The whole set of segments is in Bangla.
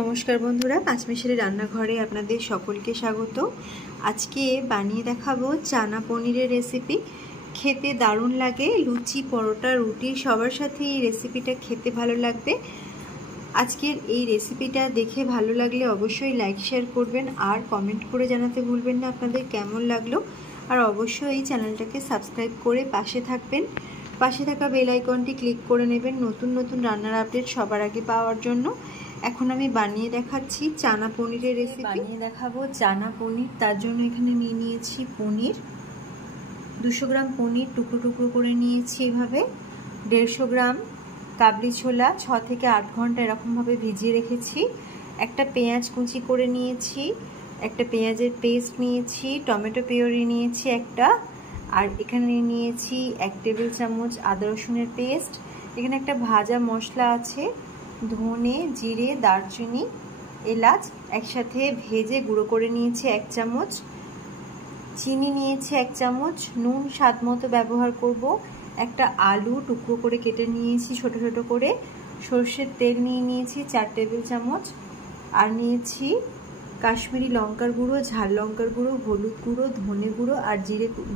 নমস্কার বন্ধুরা, পাঁচমিশালি রান্নাঘরে আপনাদের সকলকে স্বাগত। আজকে বানিয়ে দেখাবো চানা পনিরের রেসিপি। খেতে দারুণ লাগে, লুচি, পরোটা, রুটি সবার সাথে এই রেসিপিটা খেতে ভালো লাগবে। আজকের এই রেসিপিটা দেখে ভালো লাগলে অবশ্যই লাইক শেয়ার করবেন আর কমেন্ট করে জানাতে ভুলবেন না আপনাদের কেমন লাগলো। আর অবশ্যই এই চ্যানেলটাকে সাবস্ক্রাইব করে পাশে থাকবেন। পাশে থাকা বেল আইকনটি ক্লিক করে নেবেন নতুন নতুন রান্নার আপডেট সবার আগে পাওয়ার জন্য। এখন আমি বানিয়ে দেখাচ্ছি চানা পনিরের রেসিপি। বানিয়ে দেখাবো চানা পনির। তার জন্য এখানে নিয়ে নিয়েছি পনির, 200 গ্রাম পনির টুকরো টুকরো করে নিয়েছি এভাবে। 150 গ্রাম কাবলি ছোলা 6 থেকে 8 ঘন্টা এরকমভাবে ভিজিয়ে রেখেছি। একটা পেঁয়াজ কুচি করে নিয়েছি, একটা পেঁয়াজের পেস্ট নিয়েছি, টমেটো পিউরি নিয়েছি একটা, আর এখানে নিয়েছি 1 টেবিল চামচ আদা রসুনের পেস্ট। এখানে একটা ভাজা মশলা আছে, ধনে, জিরে, দারচিনি, এলাচ একসাথে ভেজে গুঁড়ো করে নিয়েছি 1 চামচ। চিনি নিয়েছি 1 চামচ, নুন স্বাদ মতো ব্যবহার করব। একটা আলু টুকরো করে কেটে নিয়েছি ছোট ছোট করে। সরষের তেল নিয়ে নিয়েছি 4 টেবিল চামচ। আর নিয়েছি কাশ্মীরি লঙ্কার গুঁড়ো, ঝাল লঙ্কার গুঁড়ো, হলুদ গুঁড়ো, ধনে গুঁড়ো আর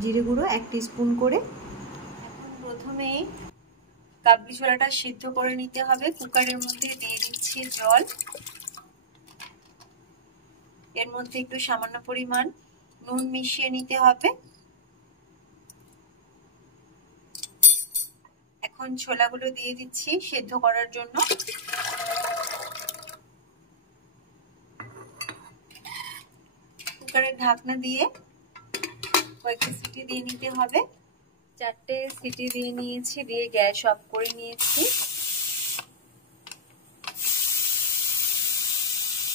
জিরে গুঁড়ো 1 টিস্পুন করে। এখন প্রথমে কাবলি ছোলাটা সিদ্ধ করে নিতে হবে। কুকারের মধ্যে দিয়ে দিচ্ছি জল, এর মধ্যে একটু সামান্য পরিমাণ নুন মিশিয়ে নিতে হবে। এখন ছোলাগুলো দিয়ে দিচ্ছি সেদ্ধ করার জন্য। কুকারের ঢাকনা দিয়ে কয়েকটা সিটি দিয়ে নিতে হবে। 4টে সিটি দিয়ে নিয়েছি, দিয়ে গ্যাস অফ করে নিয়েছি।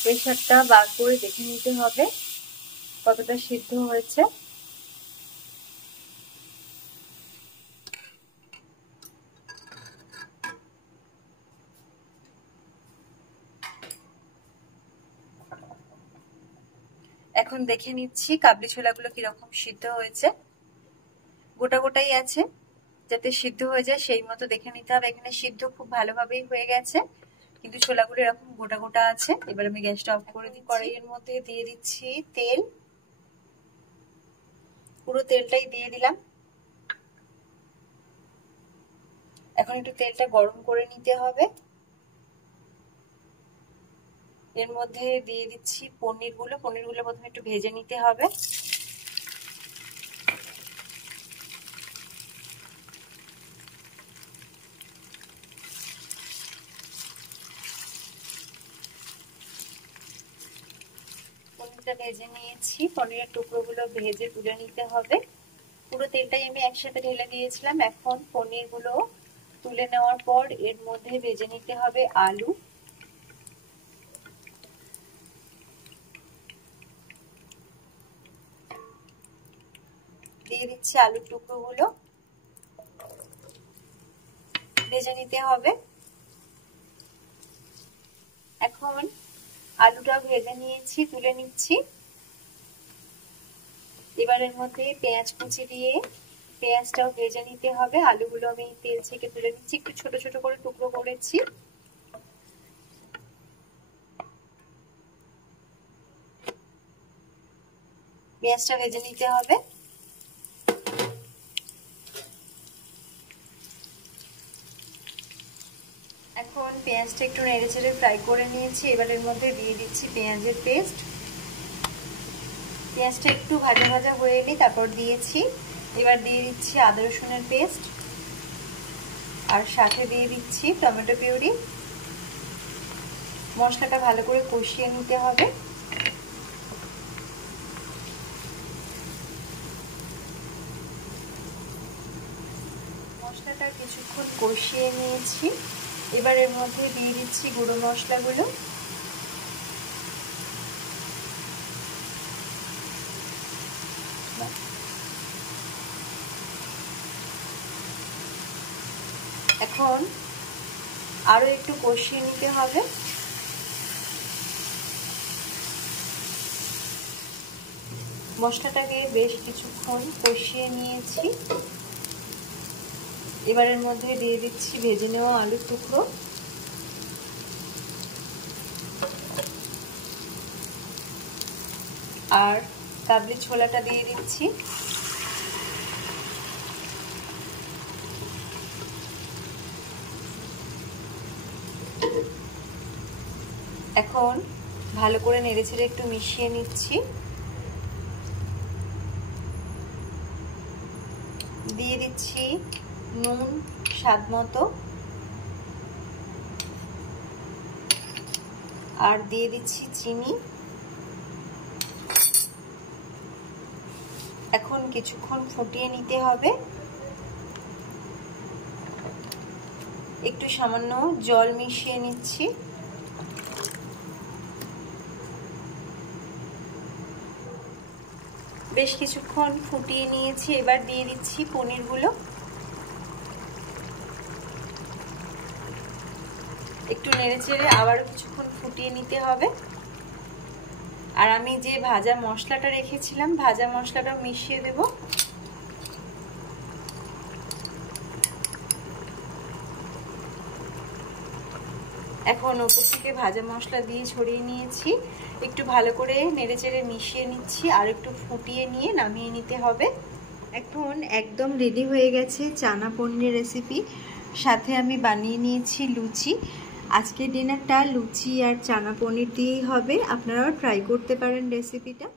প্রেসারটা বার করে দেখে নিতে হবে কতটা সিদ্ধ হয়েছে। এখন দেখে নিচ্ছি কাবলি ছোলাগুলো কিরকম সিদ্ধ হয়েছে। গোটা গোটাই আছে, যাতে সিদ্ধ হয়ে যায় সেই মতো দেখে নিতে হবে। এখানে সিদ্ধ খুব ভালোভাবেই হয়ে গেছে, কিন্তু ছোলাগুলো এরকম গোটা গোটা আছে। এবার আমি গ্যাসটা অফ করে দিই। কড়াইয়ের মধ্যে দিয়ে দিচ্ছি তেল, পুরো তেলটাই দিয়ে দিলাম। এখন একটু তেলটা গরম করে নিতে হবে। এর মধ্যে দিয়ে দিচ্ছি পনিরগুলো প্রথমে একটু ভেজে নিতে হবে। পনিরটা ভেজে নিয়েছি, পনিরের টুকরোগুলো ভেজে তুলে নিতে হবে। পুরো তেলটাই আমি একসাথে ঢেলে দিয়েছিলাম। এখন পনিরগুলো তুলে নেওয়ার পর এর মধ্যে ভেজে নিতে হবে আলু। দিয়ে দিচ্ছি আলুর টুকরোগুলো, ভেজে নিতে হবে। এখন আলুটা ভেজে নিয়েছি, তুলে নিচ্ছি। এবার এর মধ্যে পেঁয়াজ কুচি দিয়ে পেঁয়াজটাও ভেজে নিতে হবে। আলুগুলো আমি তেল থেকে তুলে নিচ্ছি, একটু ছোট ছোট করে টুকরো করেছি। পেঁয়াজটা ভেজে নিতে হবে। এখন পেঁয়াজটা একটু নেড়ে চেড়ে ফ্রাই করে নিয়েছি। এবার এর মধ্যে দিয়ে দিচ্ছি পেঁয়াজের পেস্ট। পেঁয়াজটা একটু ভাজা ভাজা হয়ে এলে তারপর দিয়েছি। এবার দিয়ে দিচ্ছি আদা রসুনের পেস্ট, আর সাথে দিয়ে দিচ্ছি টমেটো পিউরি। মশলাটা ভালো করে কষিয়ে নিতে হবে। মশলাটা কিছুক্ষণ কষিয়ে নিয়েছি। এবার এর মধ্যে দিয়ে দিচ্ছি গুঁড়ো মশলাগুলো। এখন আরো একটু কষিয়ে নিতে হবে। মশলাটাকে বেশ কিছুক্ষণ কষিয়ে নিয়েছি। এবারের মধ্যে দিয়ে দিচ্ছি ভেজে নেওয়া আলুর টুকরো। আর কাবলি ছোলাটা দিয়ে দিচ্ছি। এখন ভালো করে নেড়েচেড়ে একটু মিশিয়ে নিচ্ছি। দিয়ে দিচ্ছি নুন স্বাদ মতো, আর দিয়ে দিচ্ছি চিনি। এখন কিছুক্ষণ ফুটিয়ে নিতে হবে। একটু সামান্য জল মিশিয়ে নিচ্ছি। বেশ কিছুক্ষণ ফুটিয়ে নিয়েছি। এবার দিয়ে দিচ্ছি পনিরগুলো। একটু নেড়েচেড়ে আবার কিছুক্ষণ ফুটিয়ে নিতে হবে। আর আমি যে ভাজা মশলাটা রেখেছিলাম, ভাজা মশলাটাও মিশিয়ে দেব। এখন ওপর থেকে ভাজা মশলা দিয়ে ছড়িয়ে নিয়েছি। একটু ভালো করে নেড়েচেড়ে মিশিয়ে নিচ্ছি, আর একটু ফুটিয়ে নিয়ে নামিয়ে নিতে হবে। এখন একদম রেডি হয়ে গেছে চানা পনিরের রেসিপি। সাথে আমি বানিয়ে নিয়েছি লুচি। আজকের ডিনারটা লুচি আর চানা পনির দিয়েই হবে। আপনারাও ট্রাই করতে পারেন রেসিপিটা।